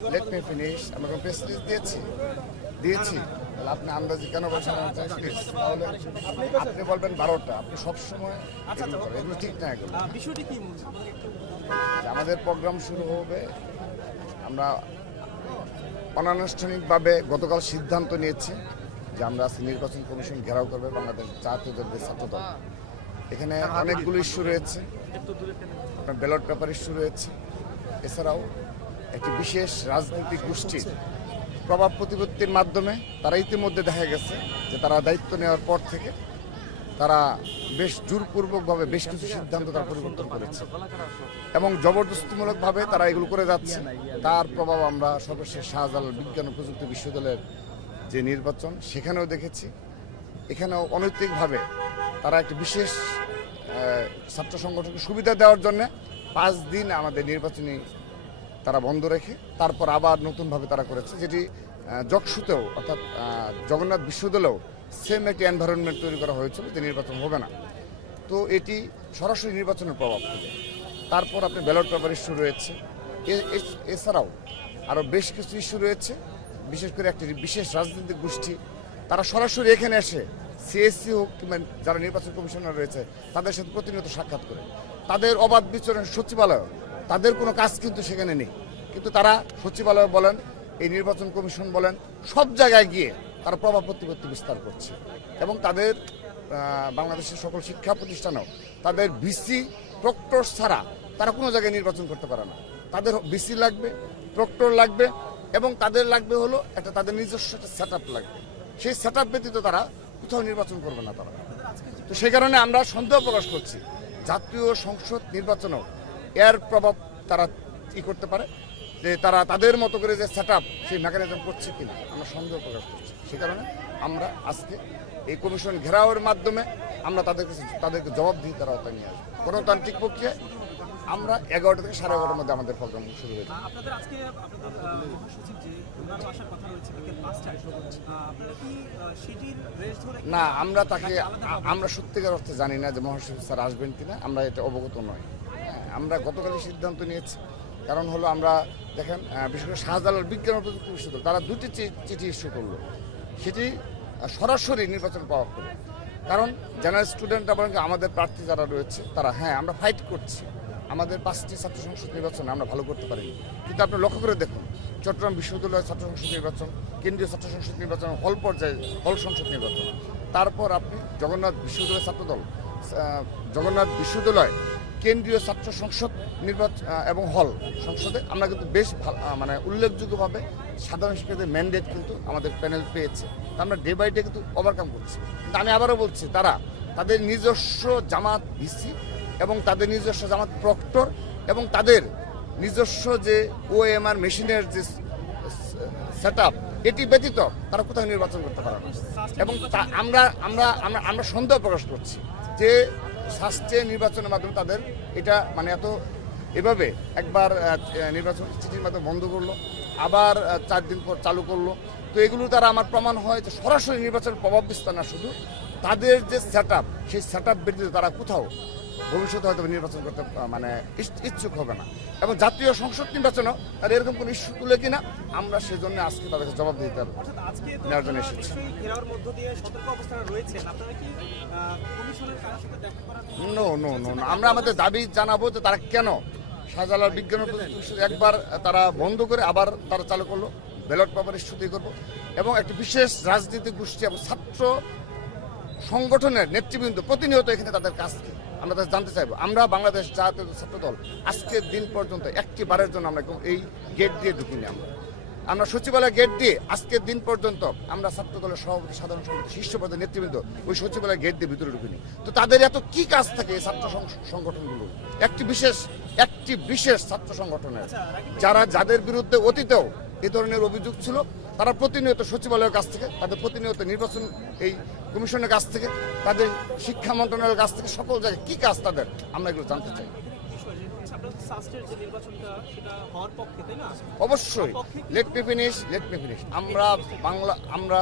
Let me finish. আমরা press release দিয়েছি তাহলে আপনি আন্দাজে কেন বলছেন তাহলে আপনি বলবেন 12টা। আপনি সবসময় এগুলো ঠিক না। এগুলো বিষয়টি কি আমাদের প্রোগ্রাম শুরু হবে। আমরা অনানুষ্ঠানিকভাবে গতকাল সিদ্ধান্ত নিয়েছি যে আমরা নির্বাচন কমিশন ঘেরাও করবে বাংলাদেশ জাতীয়তাবাদী ছাত্রদল। এখানে অনেকগুলো ইস্যু রয়েছে, আপনার ব্যালট পেপার ইস্যু রয়েছে, এছাড়াও একটি বিশেষ রাজনৈতিক গোষ্ঠীর প্রভাব প্রতিপত্তির মাধ্যমে তারা ইতিমধ্যে দেখা গেছে যে তারা দায়িত্ব নেওয়ার পর থেকে তারা বেশ জোরপূর্বকভাবে বেশ কিছু সিদ্ধান্ত তারা পরিবর্তন করেছে এবং জবরদস্তিমূলকভাবে তারা এগুলো করে যাচ্ছে। তার প্রভাব আমরা সর্বশেষ শাহজালাল বিজ্ঞান ও প্রযুক্তি বিশ্ববিদ্যালয়ের যে নির্বাচন সেখানেও দেখেছি। এখানেও অনৈতিকভাবে তারা একটি বিশেষ ছাত্র সংগঠনকে সুবিধা দেওয়ার জন্য 5 দিন আমাদের নির্বাচনী তারা বন্ধ রেখে তারপর আবার নতুনভাবে তারা করেছে, যেটি জকসুতেও অর্থাৎ জগন্নাথ বিশ্ববিদ্যালয়েও সেম একটি এনভায়রনমেন্ট তৈরি করা হয়েছিল যে নির্বাচন হবে না। তো এটি সরাসরি নির্বাচনের প্রভাব ফেলে। তারপর আপনি ব্যালট পেপার ইস্যু রয়েছে, এছাড়াও আরও বেশ কিছু ইস্যু রয়েছে। বিশেষ করে একটি বিশেষ রাজনৈতিক গোষ্ঠী তারা সরাসরি এখানে এসে সিএসসি হোক কিংবা যারা নির্বাচন কমিশনার রয়েছে তাদের সাথে প্রতিনিয়ত সাক্ষাৎ করে তাদের অবাধ বিচরণ সচিবালয়, তাদের কোনো কাজ কিন্তু সেখানে নেই, কিন্তু তারা সচিবালয় বলেন, এই নির্বাচন কমিশন বলেন, সব জায়গায় গিয়ে তারা প্রভাব প্রতিপত্তি বিস্তার করছে এবং তাদের বাংলাদেশের সকল শিক্ষা প্রতিষ্ঠানেও তাদের ভিসি প্রক্টর ছাড়া তারা কোনো জায়গায় নির্বাচন করতে পারে না। তাদের ভিসি লাগবে, প্রক্টর লাগবে এবং তাদের লাগবে হলো একটা তাদের নিজস্ব একটা সেট আপ লাগবে। সেই সেট আপ ব্যতীত তারা কোথাও নির্বাচন করবে না তারা। তো সেই কারণে আমরা সন্দেহ প্রকাশ করছি জাতীয় সংসদ নির্বাচনেও এর প্রভাব তারা কি করতে পারে, যে তারা তাদের মতো করে যে সেট আপ সেই মেকানিজম করছে কিনা আমরা সন্দেহ প্রকাশ করছি। সে কারণে আমরা আজকে এই কমিশন ঘেরাওয়ের মাধ্যমে আমরা তাদেরকে জবাবদিহিতার আওতায় নিয়ে আসবো। গণতান্ত্রিক প্রক্রিয়ায় আমরা 11টা থেকে 11:30টার মধ্যে আমাদের প্রোগ্রাম শুরু হয়ে যাবে। আপনাদের আজকে আপনাদের মহাসচিব যে ওনার আসার কথা রয়েছে বিকেল 5টায়, আপনারা কি সেটির রেস ধরে না, আমরা তাকে আমরা সত্যিকার অর্থে জানি না যে মহাসচিব স্যার আসবেন কিনা, আমরা এটা অবগত নয়। আমরা গতকালই সিদ্ধান্ত নিয়েছি, কারণ হলো আমরা দেখেন বিশেষ করে শাহজালাল বিজ্ঞান ও প্রযুক্তি বিশ্ববিদ্যালয় তারা 2টি চিঠি ইস্যু করলো, সেটি সরাসরি নির্বাচন পাওয়া করে। কারণ জেনারেল স্টুডেন্টরা বলেন আমাদের প্রার্থী যারা রয়েছে তারা আমরা ফাইট করছি, আমাদের 5টি ছাত্র সংসদ নির্বাচনে আমরা ভালো করতে পারিনি। কিন্তু আপনি লক্ষ্য করে দেখুন চট্টগ্রাম বিশ্ববিদ্যালয়ের ছাত্র সংসদ নির্বাচন, কেন্দ্রীয় ছাত্র সংসদ নির্বাচন, হল পর্যায়ে হল সংসদ নির্বাচন, তারপর আপনি জগন্নাথ বিশ্ববিদ্যালয় ছাত্রদল, জগন্নাথ বিশ্ববিদ্যালয় কেন্দ্রীয় ছাত্র সংসদ নির্বাচন এবং হল সংসদে আমরা কিন্তু বেশ মানে উল্লেখযোগ্যভাবে সাধারণ শিক্ষার্থীদের ম্যান্ডেট কিন্তু আমাদের প্যানেল পেয়েছে। আমরা ডে বাই ডে কিন্তু ওভারকাম করছি। কিন্তু আমি আবারও বলছি তারা তাদের নিজস্ব জামাত ভিসি এবং তাদের নিজস্ব জামাত প্রক্টর এবং তাদের নিজস্ব যে ওএমআর মেশিনের যে সেট আপ এটি ব্যতীত তারা কোথাও নির্বাচন করতে পারে না। এবং আমরা সন্দেহ প্রকাশ করছি যে শাস্ত্রে নির্বাচনের মাধ্যমে তাদের এটা মানে এভাবে একবার নির্বাচন চিঠির মাধ্যমে বন্ধ করলো, আবার 4 দিন পর চালু করলো। তো এগুলো তারা আমার প্রমাণ হয় যে সরাসরি নির্বাচনের প্রভাব বিস্তার না, শুধু তাদের যে সেট আপ সেই সেট আপ ব্যতীত তারা কোথাও ভবিষ্যতে হয়তো নির্বাচন করতে মানে ইচ্ছুক হবে না। এবং জাতীয় সংসদ নির্বাচনও আর এরকম কোনো ইস্যু তুলে কিনা আমরা সেই জন্য আজকে তাদেরকে জবাব দিতে নেওয়ার জন্য এসেছি। আমরা আমাদের দাবি জানাবো যে তারা কেন শাহজালাল বিজ্ঞান ও প্রযুক্তি বিশ্ববিদ্যালয় একবার তারা বন্ধ করে আবার তারা চালু করলো, ব্যালট পেপার ইস্যু দিয়ে করবো এবং একটি বিশেষ রাজনৈতিক গোষ্ঠী এবং ছাত্র সংগঠনের নেতৃবৃন্দ প্রতিনিয়ত এখানে তাদের কাজকে আমরা তাদের জানতে চাইবো। আমরা বাংলাদেশ জাতীয় ছাত্রদল আজকের দিন পর্যন্ত একটি বারের জন্য আমরা এই গেট দিয়ে ঢুকিনি। আমরা সচিবালয় গেট দিয়ে আজকের দিন পর্যন্ত আমরা ছাত্রদলের সভাপতি, সাধারণ সভাপতি, শীর্ষ পর্যায়ের নেতৃবৃন্দ ওই সচিবালয় গেট দিয়ে ভিতরে ঢুকিনি। তো তাদের এত কি কাজ থাকে এই ছাত্র সংগঠনগুলো, একটি বিশেষ ছাত্র সংগঠনের যাদের বিরুদ্ধে অতীতেও এই ধরনের অভিযোগ ছিল, তারা প্রতিনিয়ত সচিবালয়ের কাছ থেকে, তাদের প্রতিনিয়ত নির্বাচন এই কমিশনের কাছ থেকে, তাদের শিক্ষা মন্ত্রণালয়ের কাছ থেকে সকল জায়গায় কি কাজ তাদের আমরা এগুলো জানতে চাই। অবশ্যই লেট মি ফিনিশ। আমরা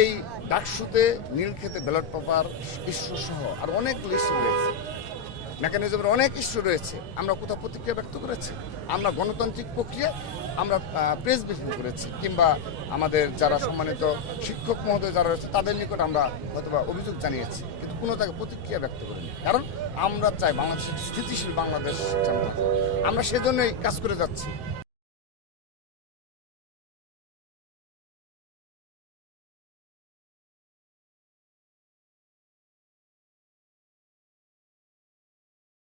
এই ডাকসুতে নীলক্ষেতে ব্যালট পেপার ইস্যু সহ আর অনেকগুলো ইস্যু রয়েছে, মেকানিজমের অনেক ইস্যু রয়েছে, আমরা কোথাও প্রতিক্রিয়া ব্যক্ত করেছি। আমরা গণতান্ত্রিক প্রক্রিয়া আমরা প্রেস ব্রিফিং করেছি, কিংবা আমাদের যারা সম্মানিত শিক্ষক মহোদয় যারা রয়েছে তাদের নিকট আমরা হয়তোবা অভিযোগ জানিয়েছি, কিন্তু কোনো তাকে প্রতিক্রিয়া ব্যক্ত করিনি। কারণ আমরা চাই বাংলাদেশ স্থিতিশীল বাংলাদেশ যেন থাকে। আমরা সেজন্যই কাজ করে যাচ্ছি।